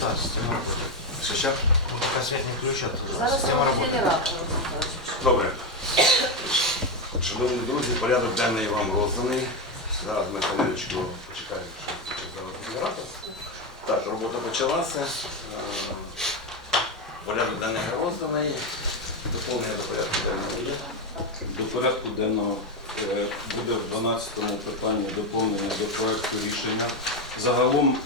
нет, система ще? Ну, Пока свет не включат, Зараз система генератор. Добре. Шановні друзі, порядок денний вам розданий. Зараз ми хвилиночку почекаємо, що що зараз генератор. Так, робота почалася. Е, Порядок денний розданий. Доповнення до порядку денного є. До порядку денного е, буде в 12-му питанні доповнення до проекту рішення. Загалом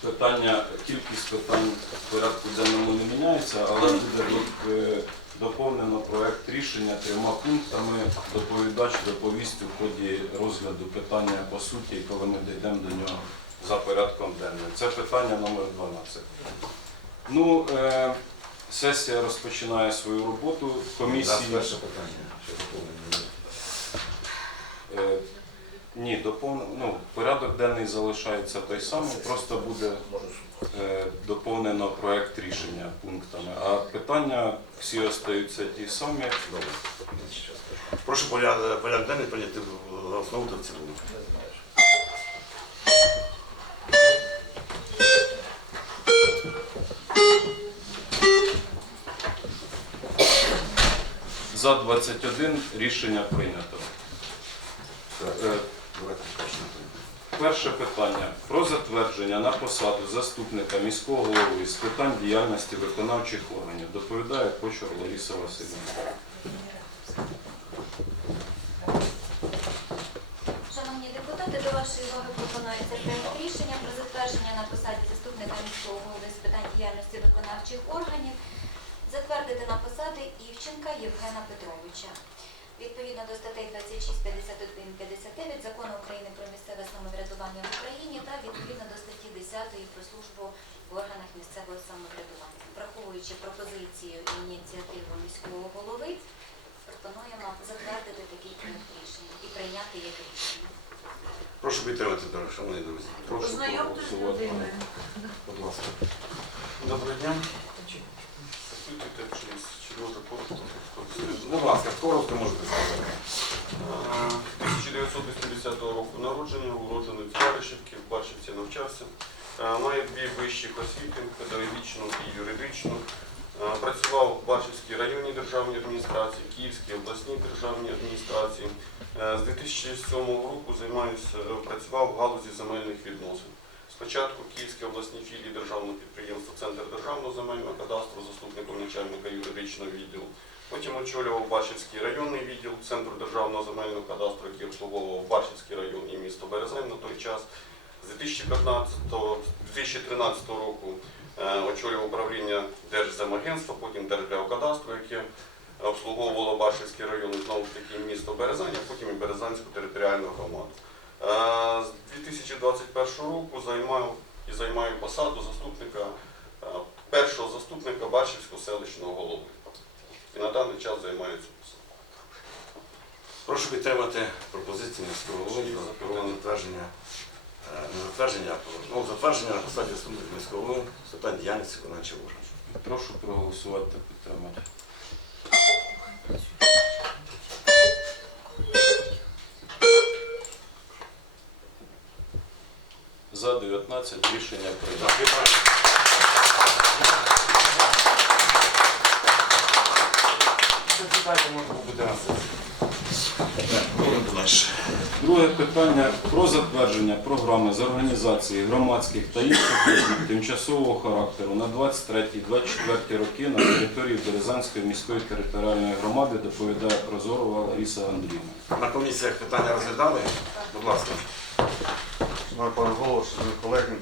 питання, кількість питань в порядку денному не міняється, але буде е, доповнено проект рішення трьома пунктами. Доповідач доповість у ході розгляду питання по суті, коли ми дійдемо до нього за порядком денним. Це питання номер 12. Ну, е, сесія розпочинає свою роботу. Комісії. перше питання. Ні, допов... ну, порядок денний залишається той самий, просто буде е, доповнено проект рішення пунктами. А питання всі остаються ті самі. Прошу порядок, порядок денний прийняти в- основу та в цілому. За 21 рішення прийнято. Е, давайте. Перше питання про затвердження на посаду заступника міського голови з питань діяльності виконавчих органів. Доповідає Почор Лариса Васильівна. Шановні депутати, до вашої уваги пропонується проект рішення про затвердження на посаді заступника міського голови з питань діяльності виконавчих органів, затвердити на посади Івченка Євгена Петровича. Відповідно до статей 26, 51, 59 Закону України про місцеве самоврядування в Україні та відповідно до статті 10 про службу в органах місцевого самоврядування. Враховуючи пропозицію і ініціативу міського голови, пропонуємо затвердити такий проект рішення і прийняти як рішення. Прошу підтримати, шановні друзі. Прошу Познайомтесь з проголосувати. людиною. Будь ласка. Доброго дня. Будь ласка, коротко можете сказати. 1980 року народження, уроджений в Баришівці, в Баршівці навчався. Має дві вищих освіти, педагогічну і юридичну. Працював в Баршівській районній державній адміністрації, Київській обласній державній адміністрації. З 2007 року займаюся, працював в галузі земельних відносин. Спочатку Київській обласній філії державного підприємства Центр державного земельного кадастру, заступником начальника юридичного відділу. Потім очолював Бачівський районний відділ Центру державного земельного кадастру, який обслуговував Бачівський район і місто Березань на той час. З З 2015 2013 року е, очолював управління Держземагентства, потім Держгеокадастру, яке обслуговувало Башівський район, знову ж таки місто Березань, а потім і Березанську територіальну громаду. Е, З 2021 року займаю і займаю посаду заступника, е, першого заступника Башівського селищного голови. І на даний час займаю цю посаду. Прошу підтримати пропозиції міського голови про затвердження, е, не затвердження, а про ну, затвердження на посаді заступника міського голови з питань діяльності виконавчого органу. Прошу проголосувати та підтримати. За 19 рішення прийнято. Зачитайте, можна бути на сесії. Друге питання про затвердження програми з організації громадських та інших подій тимчасового характеру на 23-24 роки на території Березанської міської територіальної громади доповідає Прозорова Лариса Андріївна. На комісіях питання розглядали? Будь ласка. Шановний пане голово, шановні колеги,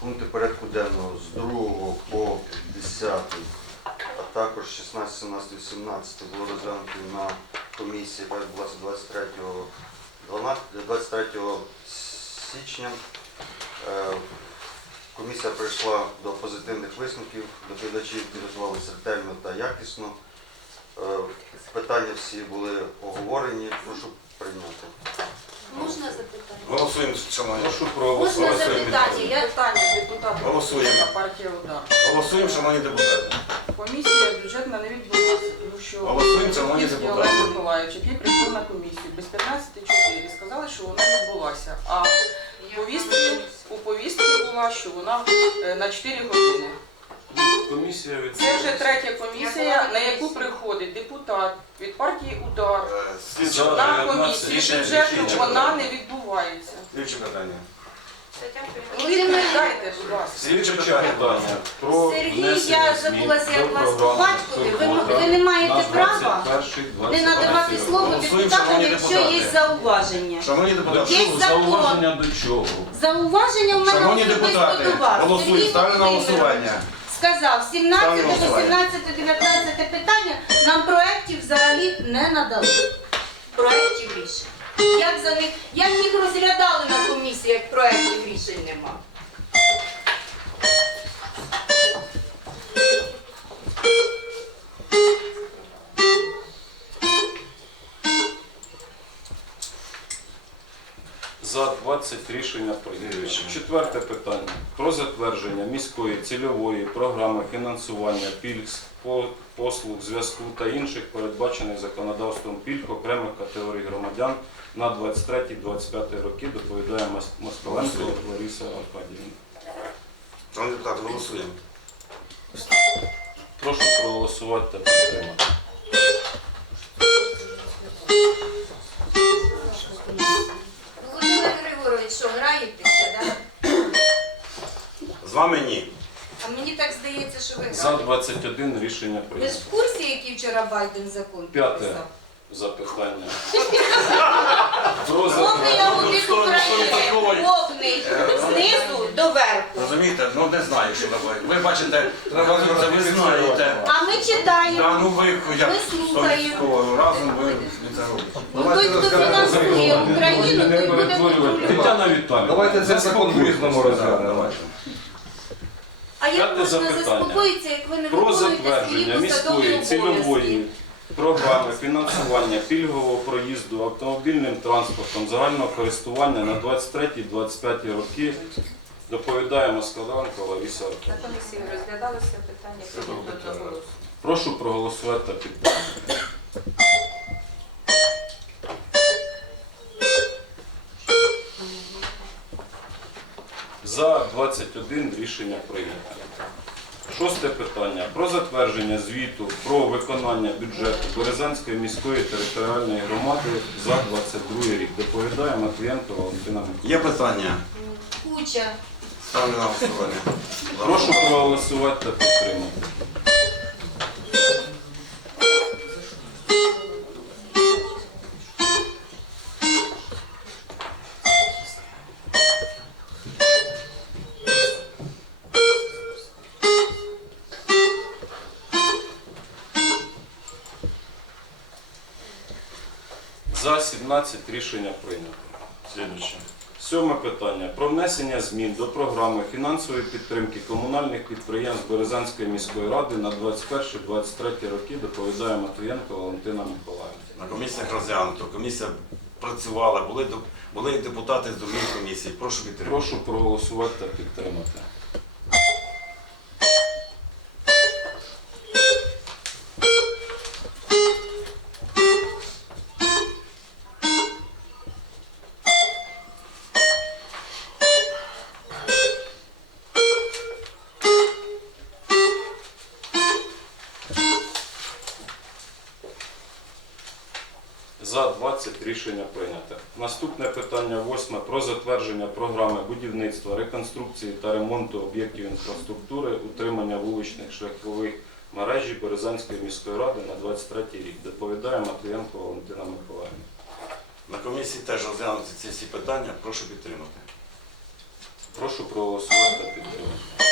пункти порядку денного з 2 по 10, а також 16, 17, 18 було розглянуті на комісії, 23, 12, 23 січня. Е, Комісія прийшла до позитивних висновків, доповідачі підготувалися ретельно та якісно. Е, Питання всі були оговорені, прошу прийняти. Можна запитання? Голосуємо, шановні. Прошу Можна проголосувати. запитання? Я Питання депутата Голосуємо. партія удар. Голосуємо, шановні депутати. Комісія бюджетна не відбулася, тому що Голосуємо, шановні Київський депутати. Олег Миколаївич, який прийшов на комісію без 15.4, сказали, що вона відбулася. А повістки, у повістці була, що вона е, на 4 години. Комісія від Це вже третя комісія, на яку приходить депутат від партії удар. Е, Слідче На 19 комісію рішення. вона не відбувається. Слідче питання. Ну відповідайте, будь ласка. Слідче питання. питання про Сергій, я забулася, як вас по програми батькові. Ви- «Турбота» ви не маєте права 21-23 Не надавати слово Голосуємо, депутатам, шановні якщо є депутати. зауваження. Шановні депутати. Є закон. Зауваження до чого? Зауваження в мене Шановні особисто депутати, до вас. голосуємо. Сергій Ставлю на Володимирович голосування. Сказав, 17, Ставлю на голосування. 18, 19 питання нам проєктів взагалі не надали. Проєктів рішень. Як за них, як їх розглядали на комісії, як проєктів рішень нема? За 20 рішення прийнято. Четверте питання. Про затвердження міської цільової програми фінансування пільг, послуг, зв'язку та інших передбачених законодавством пільг окремих категорій громадян на 23-25 роки доповідає Мос- Москаленко Лариса Аркадіївна. Шановні депутати, голосуємо. Прошу проголосувати та підтримати. З вами ні. А мені так здається, що ви За граєте. 21 рішення Ви ж прийнято. в курсі, який вчора Байден закон П'яте підписав? запитання. Про Повний затвердження. аудит України, повний, знизу до верху. Розумієте? Ну не знаю, що робити. Ви бачите, розумієте, ви знаєте. А ми Та читаємо. ну ви як Ми слухаємо. стовідсотково разом ви це робите. Ну, той, хто фінансує Україну, той буде Тетяна Віталіївна. Давайте це закон по-різному розглянемо. А як П'яте можна запитання. заспокоїтися, як ви не Про виконуєте свої затвердження посадові міської обов'язки? цільової програми фінансування пільгового проїзду автомобільним транспортом загального користування на 23-25 роки доповідає Москаленко Лариса На Аркадіївна. комісії розглядалося питання прийнято. Прошу проголосувати та підтримати. За 21 рішення прийнято. Шосте питання про затвердження звіту про виконання бюджету Березанської міської територіальної громади за 22 рік. Доповідає Матвієнко Валентина Миколаївна. Є питання. Куча. Ставлю на голосування. Прошу проголосувати та підтримати. За 17 рішення прийнято. Слідуюче. Сьоме питання. Про внесення змін до програми фінансової підтримки комунальних підприємств Березанської міської ради на 21-23 роки доповідає Матвієнко Валентина Миколаївна. На комісіях розглянуто. Комісія працювала, були, були депутати з других комісій. Прошу підтримати. Прошу проголосувати та підтримати. 20 рішення прийнято. Наступне питання восьме про затвердження програми будівництва, реконструкції та ремонту об'єктів інфраструктури, утримання вуличних шляхових мережі Березанської міської ради на 23 рік. Доповідає Матвієнко Валентина Миколаївна. На комісії теж розглянуті ці всі питання. Прошу підтримати. Прошу проголосувати та підтримати.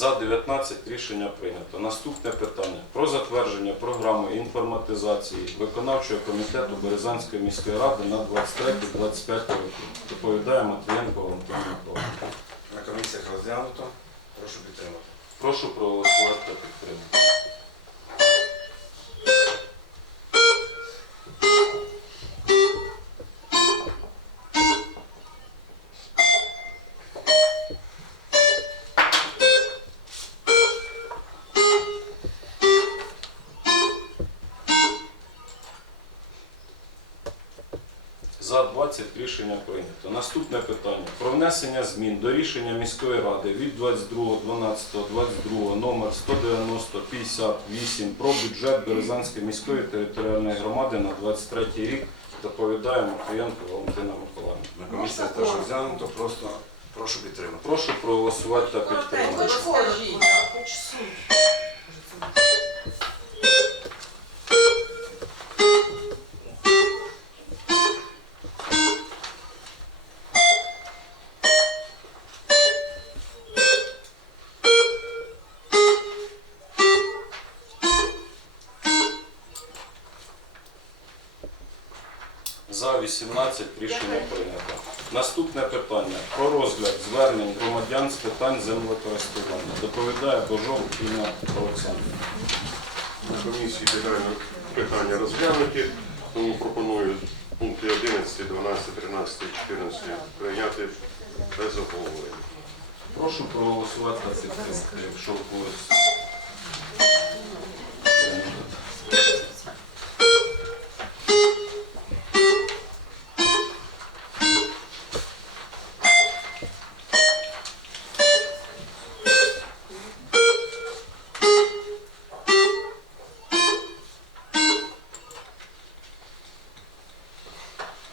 За 19 рішення прийнято. Наступне питання про затвердження програми інформатизації виконавчого комітету Березанської міської ради на 23-25 роки. Доповідає Матвієнко Валентина Микола. На комісіях розглянуто. Прошу підтримати. Прошу проголосувати та підтримати. За 20 рішення прийнято. Наступне питання про внесення змін до рішення міської ради від 22.12.22 номер 19058 про бюджет Березанської міської територіальної громади на 23 рік. Доповідає Матвієнко Валентина Миколаївна. На комісіях теж розглянуто. Просто прошу підтримати. Прошу проголосувати та підтримати. 18 рішення прийнято. Наступне питання про розгляд звернень громадян з питань землекористування. Доповідає Божов Інна Олександрівна. На комісії детально питання розглянуті, тому пропоную пункти 11, 12, 13, 14 прийняти без обговорення. Прошу проголосувати та підтримати, якщо в когось.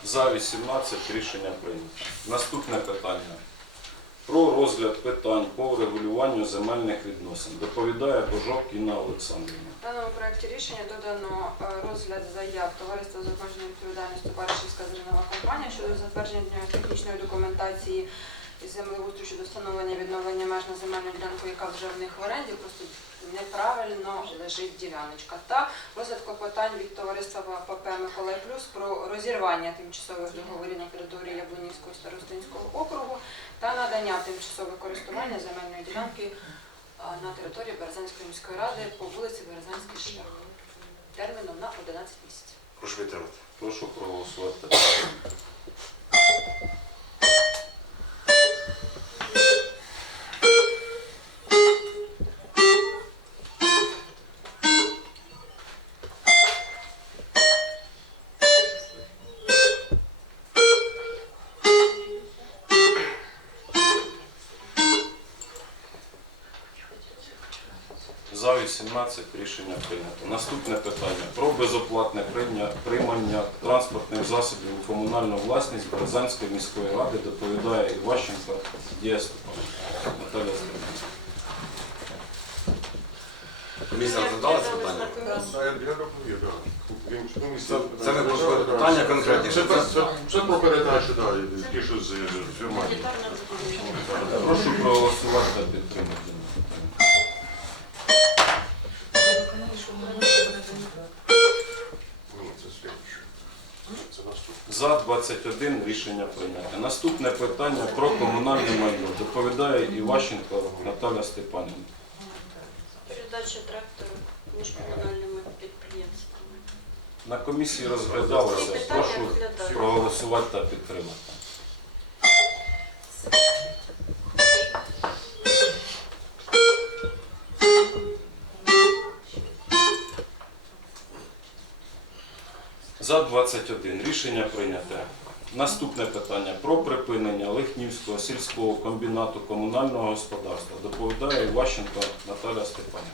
За 18 рішення прийнято. Наступне питання. Про розгляд питань по врегулюванню земельних відносин. Доповідає Божок Інна Олександрівна. В даному проєкті рішення додано е, розгляд заяв товариства з обмеженою відповідальністю Баришівська зернова компанія щодо затвердження технічної документації землеустрою щодо встановлення відновлення меж на земельну ділянку, яка вже в них в оренді, просто неправильно лежить діляночка. Та розгляд клопотань від товариства ПП Миколай Плюс про розірвання тимчасових договорів на території Яблунівського Старостинського округу та надання тимчасового користування земельної ділянки на території Березанської міської ради по вулиці Березанський шлях терміном на 11 місяців. Прошу підтримати. Прошу проголосувати. 18 рішення прийнято. Наступне питання про безоплатне приймання транспортних засобів у комунальну власність Березанської міської ради доповідає Іващенко Дія Степановна. Наталя Степановна. Комісія розглядала це питання? Це- ми просто питання конкретніше. Це, про передачу, так, ті, що з з Прошу проголосувати та підтримати. 21 рішення прийнято. Наступне питання про комунальне майно. Доповідає Іващенко Наталя Степанівна. Передача трактора між комунальними підприємствами. На комісії розглядалося. Прошу проголосувати та підтримати. За 21 рішення прийняте. Наступне питання про припинення Лихнівського сільського комбінату комунального господарства. Доповідає Іващенко Наталя Степанівна.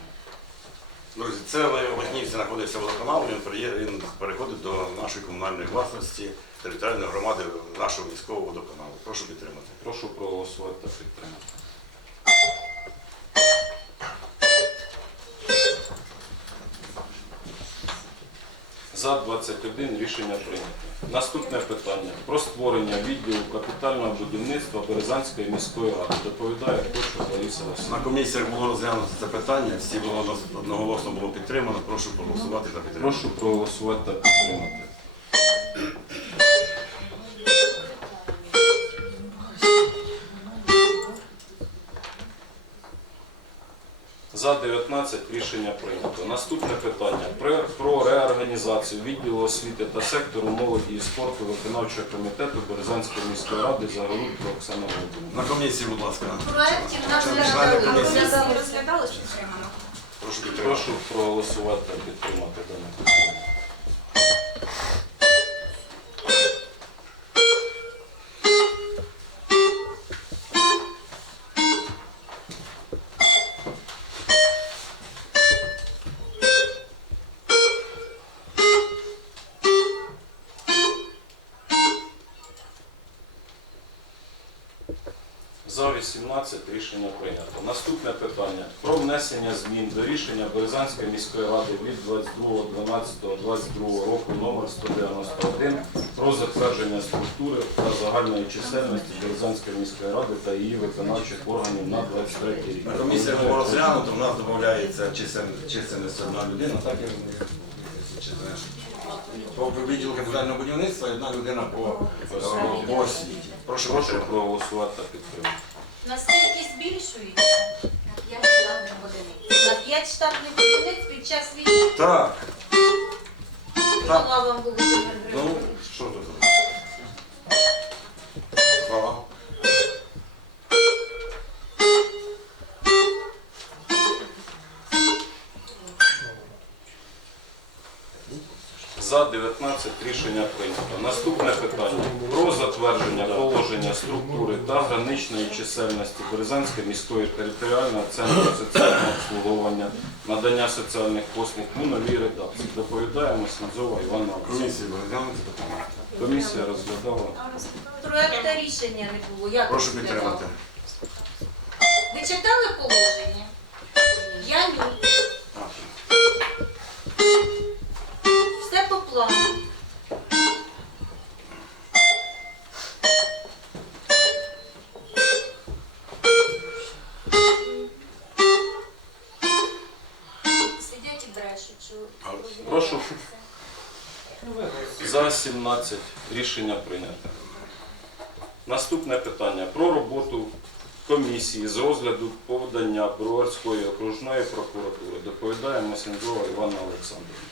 Друзі, це Лихнівці знаходиться водоканал, він, він переходить до нашої комунальної власності територіальної громади нашого міського водоканалу. Прошу підтримати. Прошу проголосувати та підтримати. За 21 рішення прийнято. Наступне питання про створення відділу капітального будівництва Березанської міської ради. Доповідає Кочур Лариса На комісіях було розглянуто це питання, всі було одноголосно було підтримано. Прошу проголосувати та підтримати. Прошу проголосувати та підтримати. За 19 рішення прийнято. Наступне питання про, про реорганізацію відділу освіти та сектору молоді і спорту виконавчого комітету Березанської міської ради за групу Оксана Володимирівна. На комісії, будь ласка. Проєктів нас розглядали. розглядали. Підтримано? Прошу. Прошу проголосувати та підтримати дане За 18 рішення прийнято. Наступне питання про внесення змін до рішення Березанської міської ради від 22.12.22 року номер 191 про затвердження структури та загальної чисельності Березанської міської ради та її виконавчих органів на 23 рік. На комісії було розглянуто, в нас додається чисельність одна людина, так я. По відділу капітального будівництва одна людина по, е, по освіті. Прошу Прошу проголосувати На 5 штатних одиниць під час війни. Так, Так. Хвала вам Володимир За 19 рішення прийнято. Наступне питання про затвердження положення структури та граничної чисельності Березанської міської територіального центру соціального обслуговування, надання соціальних послуг у новій редакції. Доповідаємо Снізова Івана питання. Комісія розглядала. Проекта рішення не було. Як Прошу ви підтримати. Ви читали положення? Рішення прийнято. Наступне питання про роботу комісії з розгляду подання Броварської окружної прокуратури. Доповідає Масінзова Івана Олександрівна.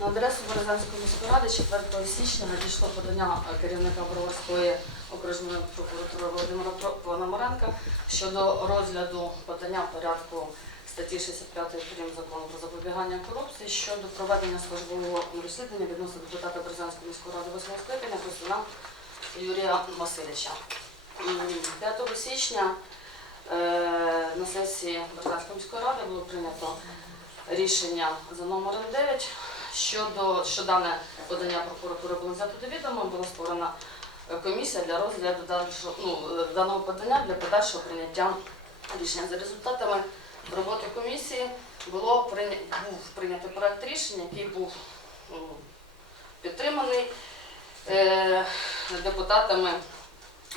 На адресу Березанської міської ради 4 січня надійшло подання керівника Броварської окружної прокуратури Володимира Пономаренка щодо розгляду подання порядку статті 65 прим. закону про запобігання корупції щодо проведення службового розслідування відносно депутата Березанської міської ради 8 скликання Костяна Юрія Васильовича. 5 січня е, на сесії Березанської міської ради було прийнято рішення за номером 9 щодо що дане подання прокуратури було взято до відома, була створена комісія для розгляду ну, е, даного подання для подальшого прийняття рішення. За результатами роботи комісії було прийня... був прийнятий проект рішення, який був ну, підтриманий е, депутатами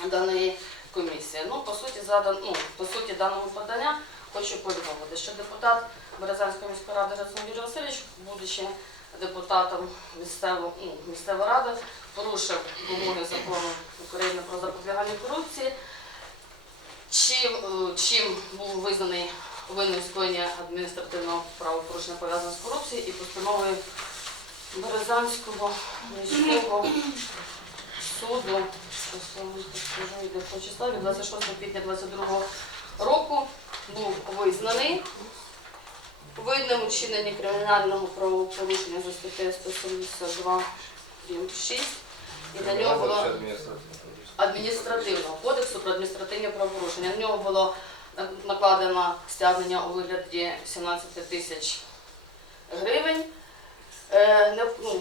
даної комісії. Ну, по суті, задан, ну, по суті даного подання хочу повідомити, що депутат Березанської міської ради Грицун Юрій Васильович, будучи депутатом місцевого, ну, місцевої ради, порушив вимоги закону України про запобігання корупції, чим, е, чим був визнаний винним в скоєнні адміністративного правопорушення пов'язаного з корупцією і постановою Березанського міського суду, скажу, по числа, від 26 квітня 22 року був визнаний винним у чиненні кримінального правопорушення за статтею 172 прим. 6 і на нього було адміністративного кодексу про адміністративні правопорушення. На нього було накладено стягнення у вигляді 17 тисяч гривень. Е, ну,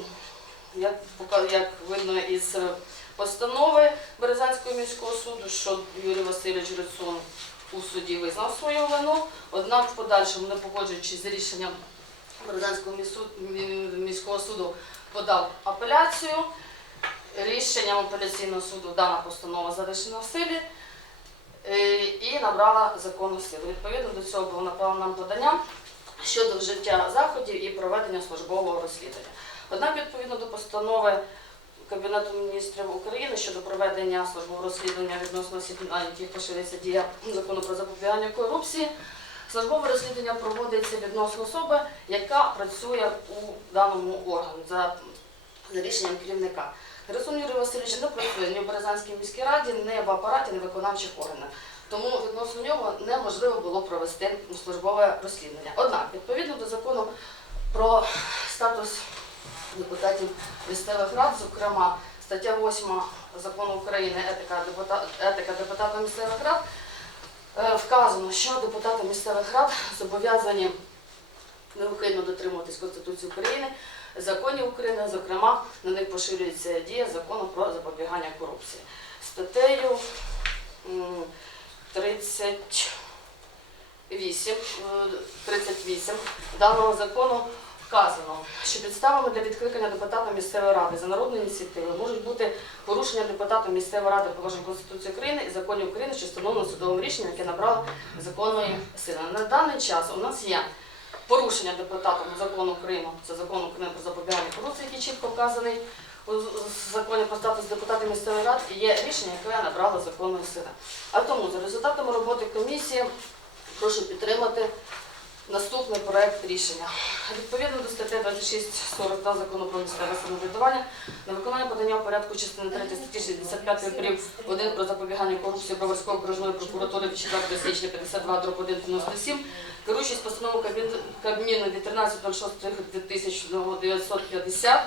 як, видно із постанови Березанського міського суду, що Юрій Васильович Грицун у суді визнав свою вину, однак в подальшому, не погоджуючись з рішенням Березанського міського суду, подав апеляцію. Рішенням апеляційного суду дана постанова залишена в силі і набрала законну силу. Відповідно до цього було направлено нам подання щодо вжиття заходів і проведення службового розслідування. Однак, відповідно до постанови Кабінету міністрів України щодо проведення службового розслідування відносно осіб, на яких поширюється дія закону про запобігання корупції, службове розслідування проводиться відносно особи, яка працює у даному органі за, за рішенням керівника. Герасун Юрій Васильович не працює ні в Березанській міській раді, ні в апараті, ні в виконавчих органах. Тому відносно нього неможливо було провести службове розслідування. Однак, відповідно до закону про статус депутатів місцевих рад, зокрема стаття 8 закону України етика депутата, етика депутата місцевих рад, е, вказано, що депутати місцевих рад зобов'язані неухильно дотримуватись Конституції України, законів України, зокрема, на них поширюється дія закону про запобігання корупції. Статтею м, 38, е, 38 даного закону вказано, що підставами для відкликання депутата місцевої ради за народною ініціативою можуть бути порушення депутатом місцевої ради положень Конституції України і законів України, що встановлено судовим рішенням, яке набрало законної сили. На даний час у нас є порушення депутатом закону України, це закон України про запобігання корупції, який чітко вказаний у законі про статус депутатів місцевої ради, є рішення, яке набрало законної сили. А тому за результатами роботи комісії прошу підтримати наступний проект рішення. Відповідно до статті 26.42 закону про місцеве самоврядування на виконання подання в порядку частини 3 статті 65 прим. 1 про запобігання корупції Броварської окружної прокуратури від 4 січня 52 дроб 197, керуючись постановою Кабмін- Кабміну від 13.06.2050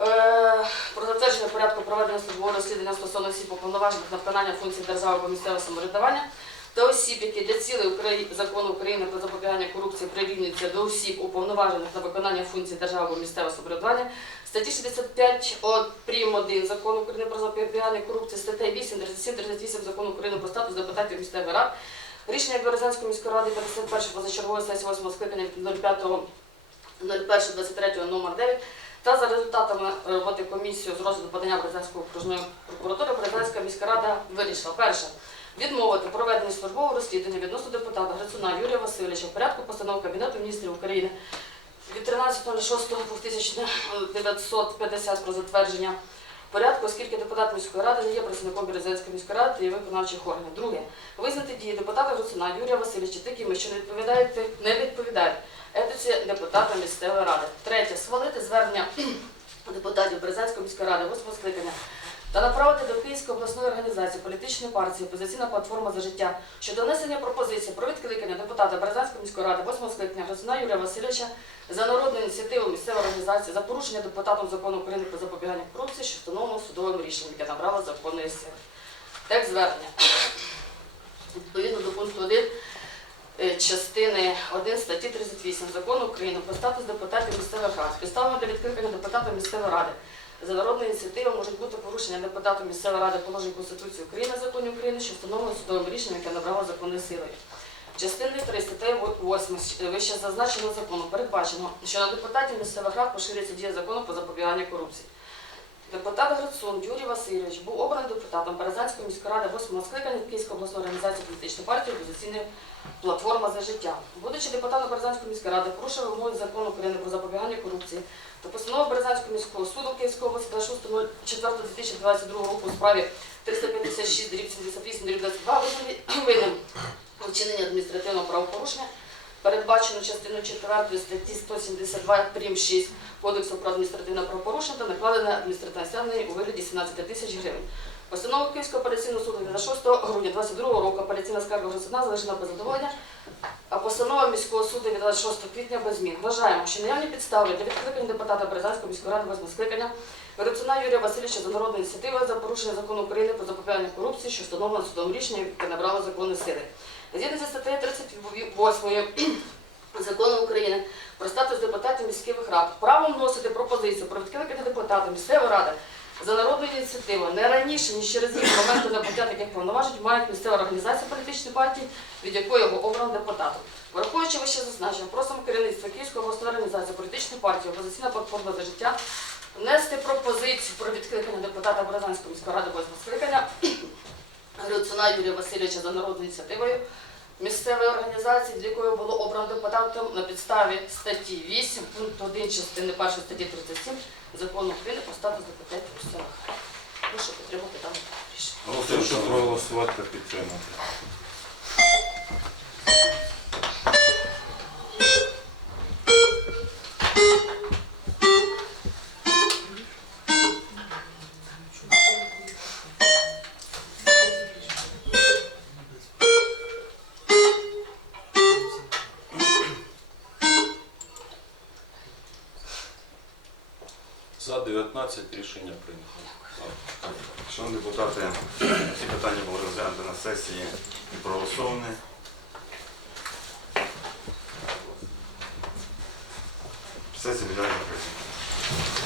е, про затвердження порядку проведення службового розслідування стосовно осіб уповноважених на виконання функцій держави або місцевого самоврядування та осіб, які для цілей закону України про запобігання корупції прирівнюються до осіб, уповноважених на виконання функцій держави або місцевого самоврядування, статті 65 от, прим. 1 закону України про запобігання корупції, статей 8, 37, 38 закону України про статус депутатів місцевих рад, рішення Березанської міської ради 51 позачергової сесії 8 скликання від 05 01.23 номер 9 та за результатами роботи комісії з розгляду подання Березанської окружної прокуратури Березанська міська рада вирішила перше відмовити проведення службового розслідування відносно депутата Грицуна Юрія Васильовича в порядку постанови Кабінету міністрів України від 13.06.1950 про затвердження порядку, оскільки депутат міської ради не є працівником Березанської міської ради та є виконавчих органів. Друге, визнати дії депутата Грицуна Юрія Васильовича такими, що не відповідають, не відповідають етиці депутата місцевої ради. Третє, схвалити звернення депутатів Березанської міської ради восьмого скликання та направити до Київської обласної організації політичної партії «Опозиційна платформа за життя» щодо внесення пропозиції про відкликання депутата Березанської міської ради восьмого скликання Грицуна Юрія Васильовича за народну ініціативу місцевої організації за порушення депутатом закону України про запобігання корупції, що встановлено судовим рішенням, яке набрало законної сили. Текст звернення. Відповідно до пункту 1 е, частини 1 статті 38 закону України про статус депутатів місцевих рад. Підставами для відкликання депутата місцевої ради за народною ініціативою можуть бути порушення депутатом місцевої ради положень Конституції України, законів України, що встановлено судовим рішенням, яке набрало законної сили. Частиною 3 статтею 8 вище зазначеного закону передбачено, що на депутатів місцевих рад поширюється дія закону про запобігання корупції. Депутат Грицун Юрій Васильович був обраний депутатом Березанської міської ради 8 скликання Київської обласної організації політичної партії «Опозиційна платформа за життя. Будучи депутатом Березанської міської ради, порушив вимоги закону України про запобігання корупції та постанову Березанського міського суду Київської області 26.04.2022 року у справі 356 78 22 визнаний винним у адміністративного правопорушення, передбачено частиною 4 статті 172 прим. 6 Кодексу про адміністративне правопорушення та накладене адміністративне стягнення у вигляді 17 тисяч гривень. Постанова Київського апеляційного суду від 6 грудня 2022 року апеляційна скарга Грицуна залишена без задоволення, а постанова міського суду від 26 квітня без змін. Вважаємо, що наявні підстави для відкликання депутата Березанської міської ради 8 скликання Грицуна Юрія Васильовича за народною ініціативою за порушення закону України про запобігання корупції, що встановлено судовим рішенням, яке набрало законної сили. Згідно зі статтею 38 Закону України про статус депутатів міських рад, право вносити пропозицію про відкликання депутата місцевої ради за народною ініціативою не раніше, ніж через рік моменту набуття таких повноважень мають місцева організація політичної партії, від якої його обрано депутатом. Враховуючи вище зазначення, просимо керівництва Київської обласної організації політичної партії «Опозиційна платформа за життя внести пропозицію про відкликання депутата Березанської міської ради 8 скликання Грицуна Юрія Васильовича за народною ініціативою місцевої організації, для якої було обрано депутатом на підставі статті 8 пункту 1 частини 1 статті 37 Закону України про статус депутатів у селах. Прошу підтримати дане рішення. Голосуємо, Прошу проголосувати та підтримати. Шановні депутати, ці питання були розглянуті на сесії і проголосовані. Сесія біля закриті.